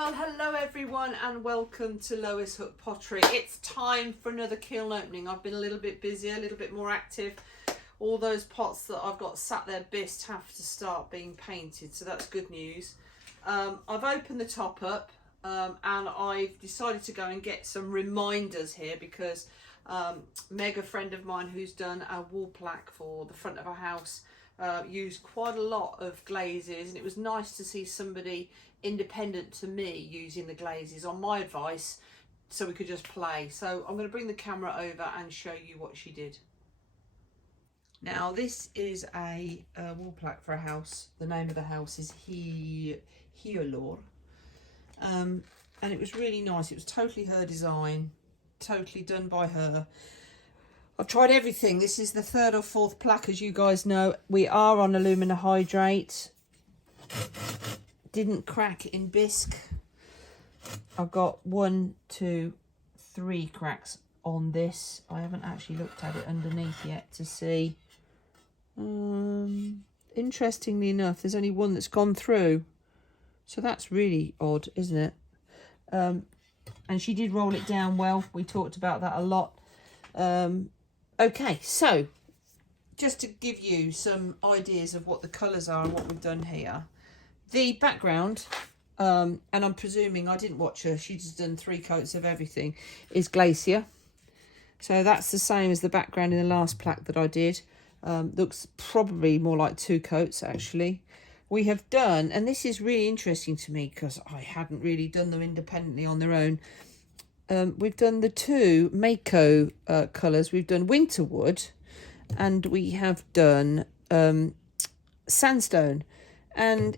Well, hello everyone and welcome to Lois Hook Pottery. It's time for another kiln opening. I've been a little bit busy, a little bit more active. All those pots that I've got sat there bisque have to start being painted, so that's good news. I've opened the top up and I've decided to go and get some reminders here because Meg, a friend of mine who's done a wall plaque for the front of a house, used quite a lot of glazes, and it was nice to see somebody independent to me using the glazes on my advice so we could just play. So I'm going to bring the camera over and show you what she did. Now this is a wall plaque for a house. The name of the house is Hiolor, and it was really nice. It was totally her design, totally done by her. I've tried everything. This is the third or fourth plaque, as you guys know. We are on alumina hydrate. Didn't crack in bisque. I've got 1, 2, 3 cracks on this. I haven't actually looked at it underneath yet to see. Interestingly enough, there's only one that's gone through. So that's really odd, isn't it? And she did roll it down well. We talked about that a lot. Okay, so just to give you some ideas of what the colours are and what we've done here. The background, and I'm presuming, I didn't watch her, she's just done 3 coats of everything, is Glacier. So that's the same as the background in the last plaque that I did. Looks probably more like 2 coats actually. We have done, and this is really interesting to me because I hadn't really done them independently on their own. We've done the 2 Mako colours. We've done Winterwood and we have done Sandstone. And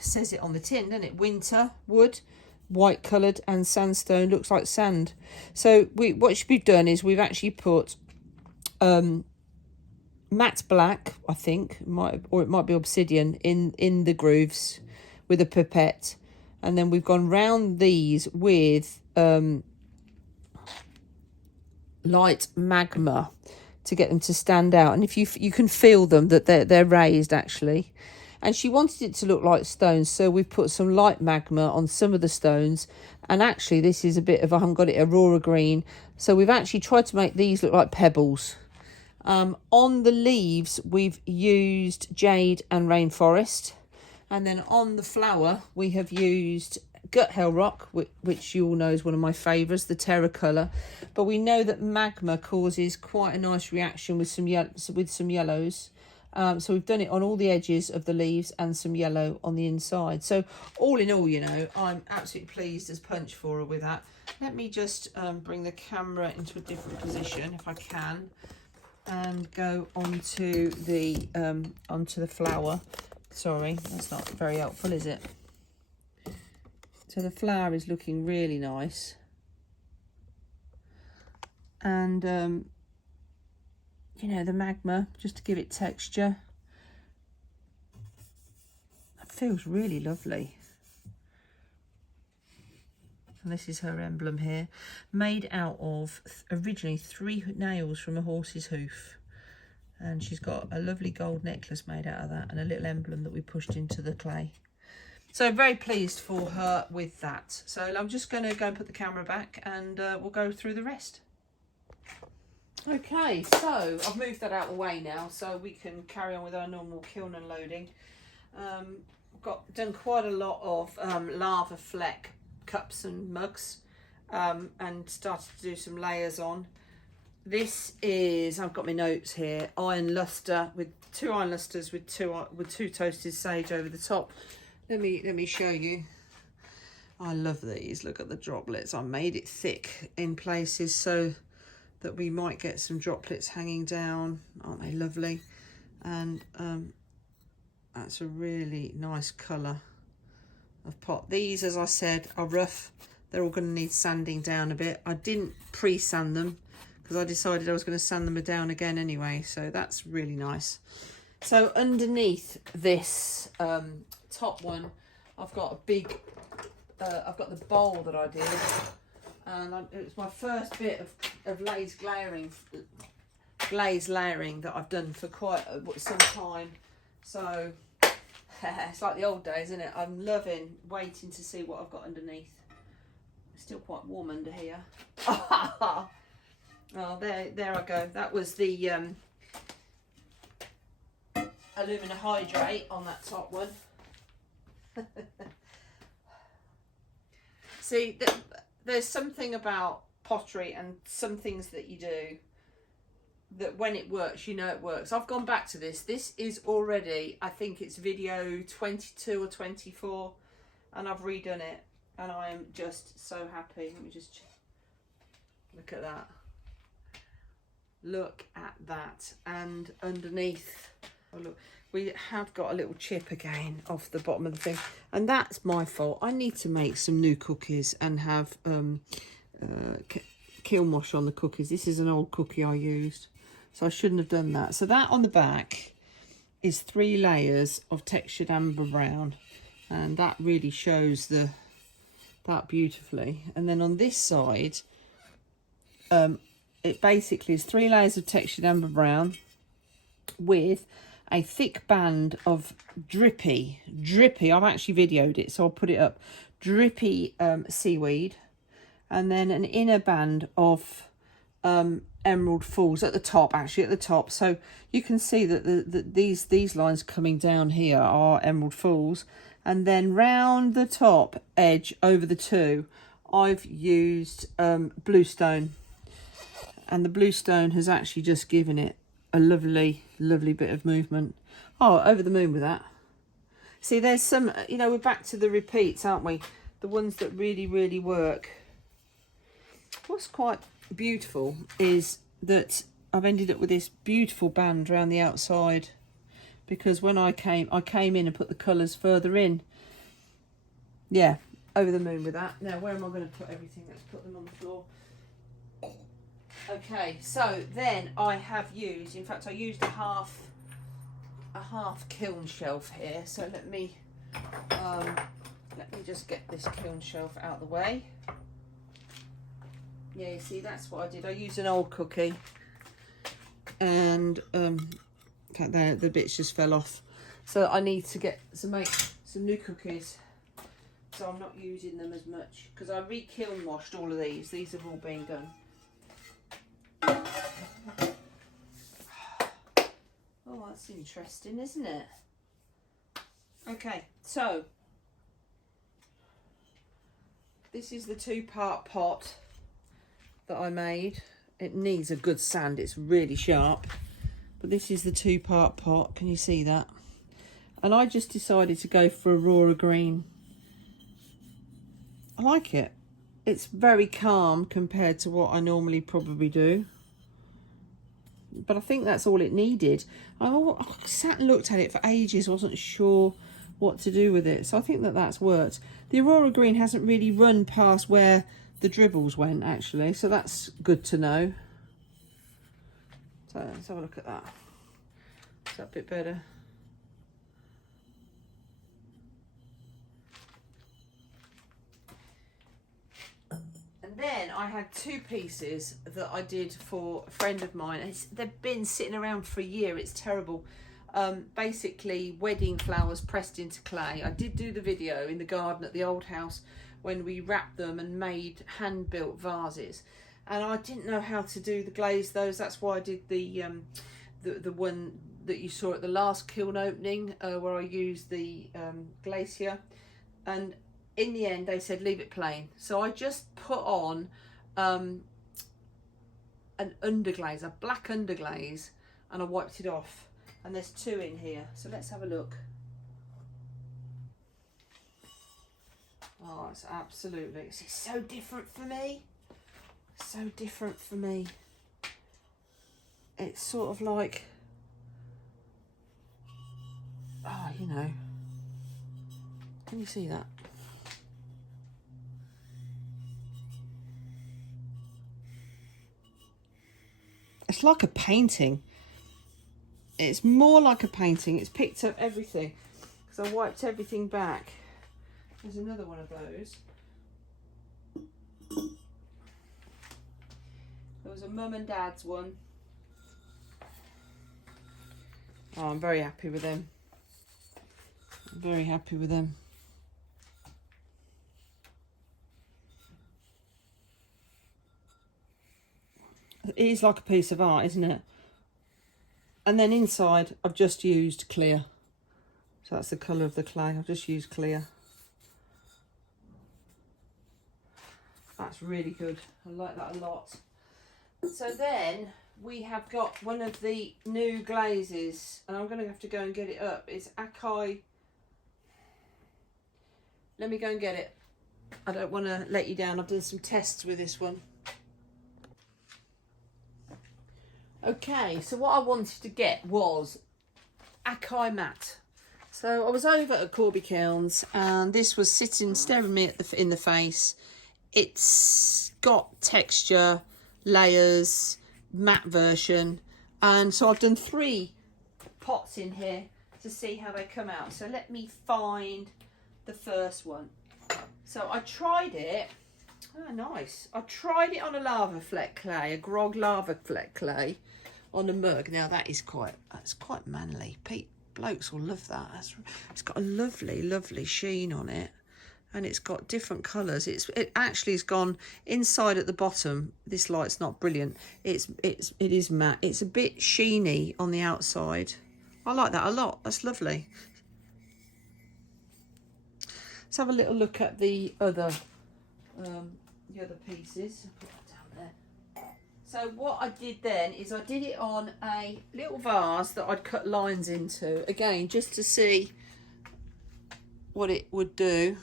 says it on the tin, doesn't it? Winter wood, white coloured, and sandstone looks like sand. So what we've done is we've actually put matte black, I think, or it might be obsidian in the grooves with a pipette, and then we've gone round these with light magma to get them to stand out. And if you can feel them that they're raised actually. And she wanted it to look like stones, so we've put some light magma on some of the stones. And actually, this is a bit of, I haven't got it, Aurora green. So we've actually tried to make these look like pebbles. On the leaves, we've used jade and rainforest. And then on the flower, we have used gut hell rock, which you all know is one of my favourites, the terra colour. But we know that magma causes quite a nice reaction with some yellows. So we've done it on all the edges of the leaves and some yellow on the inside. So all in all, you know, I'm absolutely pleased as punch for her with that. Let me just bring the camera into a different position if I can, and go onto the flower. Sorry, that's not very helpful, is it? So the flower is looking really nice. And you know, the magma, just to give it texture. It feels really lovely. And this is her emblem here, made out of originally 3 nails from a horse's hoof. And she's got a lovely gold necklace made out of that and a little emblem that we pushed into the clay. So very pleased for her with that. So I'm just going to go and put the camera back and we'll go through the rest. Okay, so I've moved that out of the way now so we can carry on with our normal kiln unloading. Done quite a lot of lava fleck cups and mugs, and started to do some layers on. This is, I've got my notes here, iron luster with 2 iron lusters with two toasted sage over the top. Let me show you. I love these. Look at the droplets. I made it thick in places so that we might get some droplets hanging down. Aren't they lovely? And that's a really nice colour of pot. These, as I said, are rough. They're all going to need sanding down a bit. I didn't pre-sand them because I decided I was going to sand them down again anyway. So that's really nice. So underneath this top one, I've got a big, I've got the bowl that I did. And it was my first bit of glaze layering that I've done for quite some time. So It's like the old days, isn't it? I'm loving waiting to see what I've got underneath. It's still quite warm under here. Oh, there I go. That was the alumina hydrate on that top one. See, there's something about pottery and some things that you do that when it works, you know it works. I've gone back to this. This is already, I think it's video 22 or 24, and I've redone it, and I am just so happy. Let me just look at that. Look at that. And underneath, oh look, we have got a little chip again off the bottom of the thing, and that's my fault. I need to make some new cookies and have kiln wash on the cookies. This is an old cookie I used, so I shouldn't have done that. So that on the back is 3 layers of textured amber brown, and that really shows that beautifully. And then on this side, it basically is 3 layers of textured amber brown with a thick band of drippy, I've actually videoed it, so I'll put it up, drippy seaweed, and then an inner band of emerald falls at the top, actually at the top. So you can see that these lines coming down here are emerald falls, and then round the top edge over the 2 I've used bluestone, and the bluestone has actually just given it a lovely bit of movement. Oh, over the moon with that. See, there's some, you know, we're back to the repeats, aren't we? The ones that really work. What's quite beautiful is that I've ended up with this beautiful band around the outside, because when I came in and put the colours further in. Yeah, over the moon with that. Now, where am I going to put everything? Let's put them on the floor. Okay, so then I have used, in fact I used a half kiln shelf here, so let me just get this kiln shelf out of the way. Yeah, you see, that's what I did. I used an old cookie, and in fact the bits just fell off, so I need to make some new cookies, so I'm not using them as much, because I re-kiln washed all of these have all been done. Oh, that's interesting, isn't it? Okay, so this is the 2-part pot that I made. It needs a good sand, it's really sharp, but this is the 2-part pot. Can you see that? And I just decided to go for Aurora green. I like it. It's very calm compared to what I normally probably do, but I think that's all it needed. I sat and looked at it for ages, wasn't sure what to do with it, so I think that's worked. The Aurora green hasn't really run past where the dribbles went, actually, so that's good to know. So let's have a look at that. Is that a bit better? And then I had 2 pieces that I did for a friend of mine. They've been sitting around for a year. It's terrible. Basically wedding flowers pressed into clay. I did do the video in the garden at the old house when we wrapped them and made hand-built vases, and I didn't know how to do the glaze those. That's why I did the one that you saw at the last kiln opening, where I used the glacier, and in the end they said leave it plain, so I just put on an underglaze, a black underglaze, and I wiped it off, and there's 2 in here, so let's have a look. Oh, it's absolutely, it's so different for me, so different for me. It's sort of like, oh, you know, can you see that? It's like a painting. It's more like a painting. It's picked up everything because I wiped everything back. There's another one of those. There was a mum and dad's one. Oh, I'm very happy with them. I'm very happy with them. It is like a piece of art, isn't it? And then inside, I've just used clear. So that's the colour of the clay. I've just used clear. That's really good. I like that a lot. So then we have got one of the new glazes, and I'm going to have to go and get it up. It's Akai. Let me go and get it. I don't want to let you down. I've done some tests with this one. Okay, so what I wanted to get was Akai mat. So I was over at Corby Kilns, and this was sitting staring me in the face. It's got texture, layers, matte version, and so I've done 3 pots in here to see how they come out. So let me find the first one. So I tried it. Oh, nice. I tried it on a lava fleck clay, a grog lava fleck clay on a mug. Now that's quite manly. Blokes will love that. It's got a lovely sheen on it, and it's got different colours. It actually has gone inside at the bottom. This light's not brilliant. It is matte. It's a bit sheeny on the outside. I like that a lot. That's lovely. Let's have a little look at the other pieces. Put that down there. So what I did then is I did it on a little vase that I'd cut lines into, again, just to see what it would do.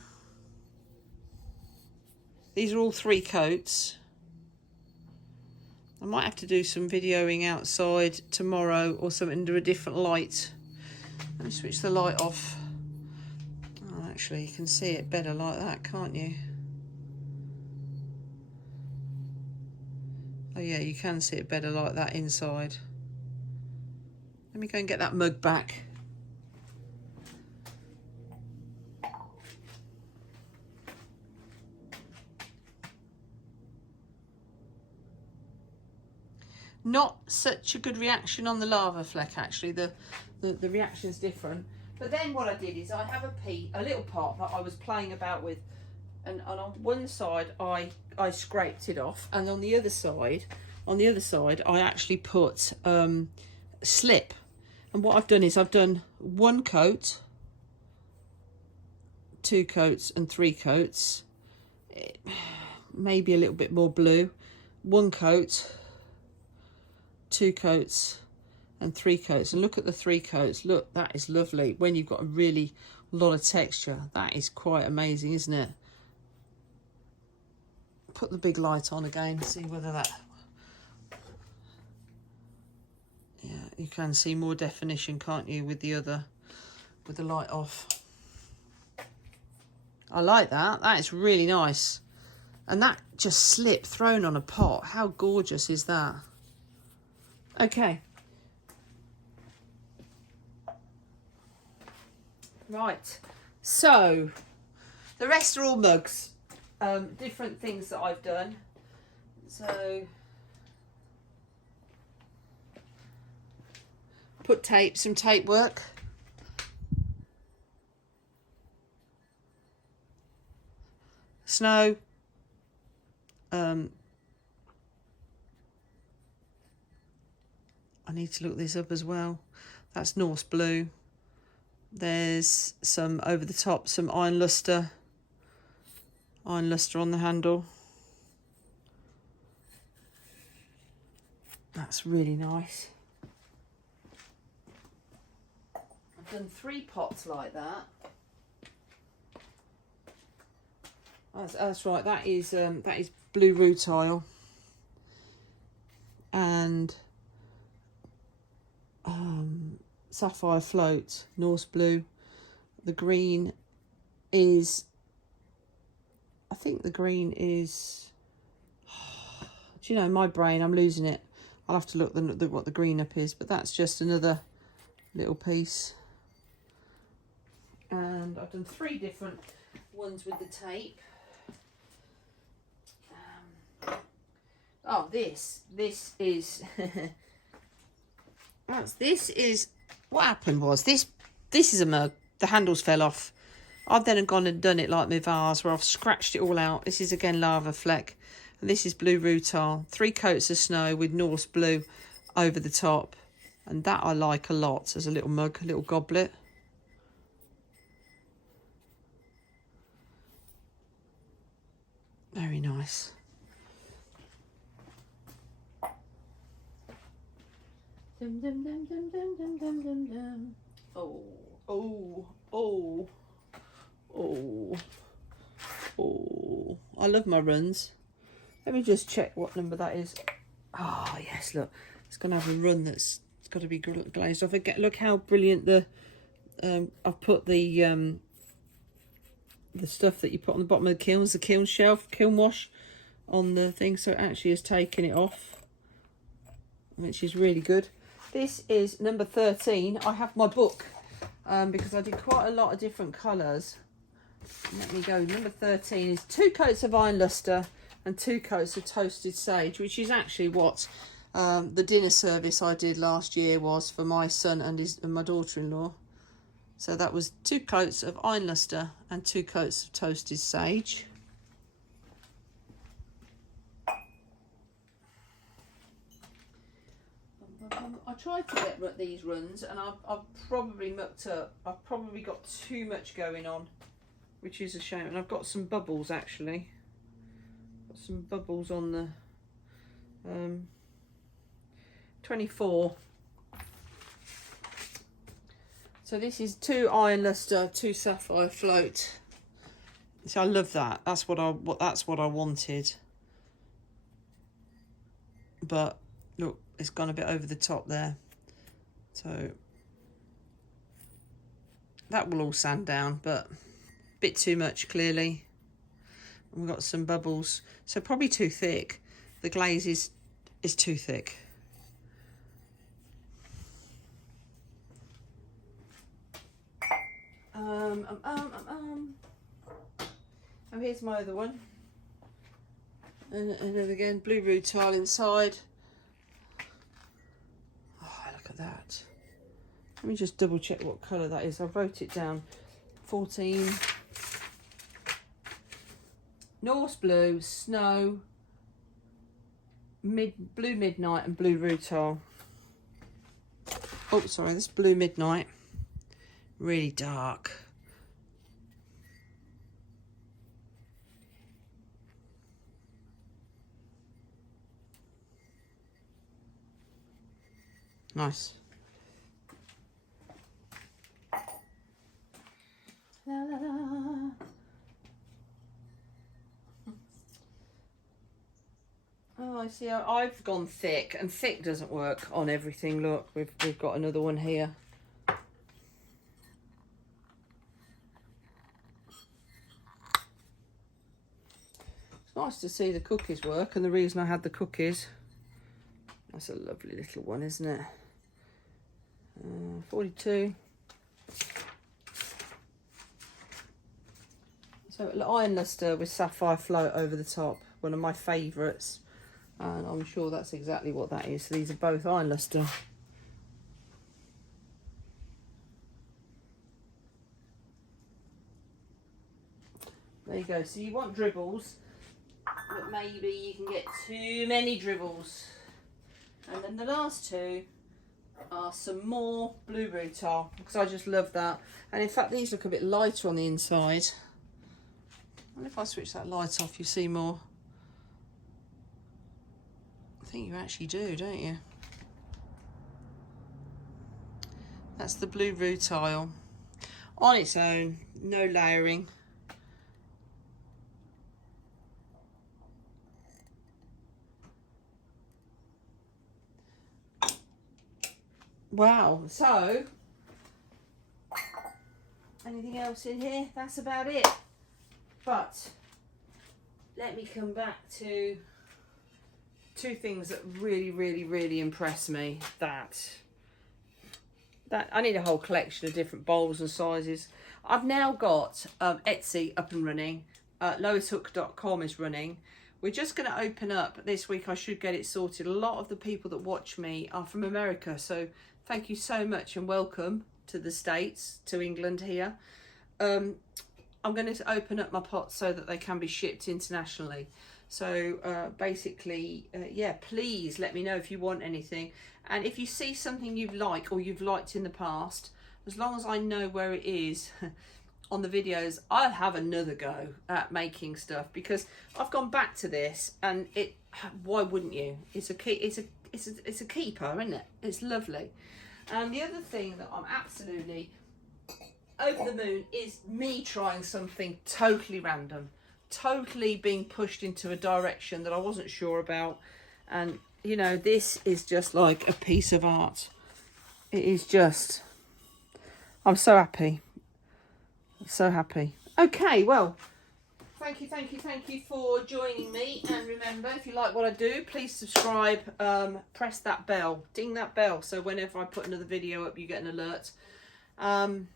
These are all 3 coats. I might have to do some videoing outside tomorrow or something under a different light. Let me switch the light off. Oh, actually, you can see it better like that, can't you? Oh yeah, you can see it better like that inside. Let me go and get that mug back. Not such a good reaction on the lava fleck, actually. The reaction's different. But then what I did is I have a little pot that I was playing about with, and on one side I scraped it off, and on the other side I actually put slip. And what I've done is I've done 1 coat, 2 coats and 3 coats, maybe a little bit more blue, 1 coat, 2 coats and 3 coats. And look at the 3 coats. Look, that is lovely. When you've got a really lot of texture, that is quite amazing, isn't it? Put the big light on again, see whether that, yeah, you can see more definition, can't you, with the light off. I like that. That is really nice. And that just slip thrown on a pot. How gorgeous is that? Okay. Right. So the rest are all mugs. Different things that I've done. So put some tape work. Snow. I need to look this up as well. That's Norse blue. There's some over the top, some iron luster on the handle. That's really nice. I've done 3 pots like that. That's right. That is blue rutile and sapphire float, Norse blue. The green is, I think the green is, do you know, my brain, I'm losing it. I'll have to look what the green up is, but that's just another little piece. And I've done 3 different ones with the tape. Oh, this is this is what happened was this is a mug. the handles fell off. I've then gone and done it like my vase, where I've scratched it all out. This is again lava fleck, and this is blue rutile. 3 coats of snow with Norse blue over the top, and that I like a lot as a little mug, a little goblet. Very nice. Dum, dum, dum, dum, dum, dum, dum, dum, dum. Oh, oh, oh, oh, oh. I love my runs. Let me just check what number that is. Oh, yes, look. It's going to have a run that's got to be glazed off. Again, look how brilliant the... I've put the stuff that you put on the bottom of the kilns, the kiln shelf, kiln wash on the thing. So it actually has taken it off, which is really good. This is number 13. I have my book because I did quite a lot of different colours. Let me go. Number 13 is 2 coats of iron luster and 2 coats of toasted sage, which is actually what the dinner service I did last year was for my son and my daughter-in-law. So that was 2 coats of iron luster and 2 coats of toasted sage. I tried to get these runs, and I've probably mucked up. I've probably got too much going on, which is a shame. And I've got some bubbles actually. Got some bubbles on the 24. So this is 2 iron luster, 2 sapphire float. So I love that. That's what I wanted. But look, it's gone a bit over the top there. So that will all sand down, but a bit too much clearly. And we've got some bubbles, so probably too thick. The glaze is too thick. Oh, here's my other one. And then again, blue rutile inside. Oh, look at that. Let me just double check what colour that is. I wrote it down. 14. Norse blue, snow, blue midnight and blue rutile. Oh, sorry, this blue midnight. Really dark. Nice. La, la, la. Oh, I see. I've gone thick, and thick doesn't work on everything. Look, we've got another one here. It's nice to see the cookies work, and the reason I had the cookies. That's a lovely little one, isn't it? 42. So iron luster with sapphire float over the top, one of my favourites, and I'm sure that's exactly what that is. So these are both iron luster. There you go. So you want dribbles, but maybe you can get too many dribbles. And then the last 2 are some more blue rutile, because I just love that. And in fact, these look a bit lighter on the inside. And if I switch that light off, you see more. I think you actually do, don't you? That's the blue rutile on its own, no layering. Wow, so anything else in here? That's about it. But let me come back to 2 things that really impress me. That I need a whole collection of different bowls and sizes. I've now got Etsy up and running. LoisHook.com is running. We're just going to open up this week. I should get it sorted. A lot of the people that watch me are from America, so thank you so much and welcome. to the States, to England here. I'm going to open up my pots so that they can be shipped internationally. So basically, yeah, please let me know if you want anything. And if you see something you like or you've liked in the past, as long as I know where it is on the videos, I'll have another go at making stuff, because I've gone back to this and why wouldn't you? It's a keeper, isn't it? It's lovely. And the other thing that I'm absolutely over the moon is me trying something totally random, totally being pushed into a direction that I wasn't sure about. And you know, this is just like a piece of art. It is just, I'm so happy, so happy. Okay, well, thank you for joining me. And remember, if you like what I do, please subscribe, press that bell, ding that bell, so whenever I put another video up you get an alert. And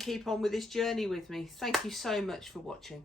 keep on with this journey with me. Thank you so much for watching.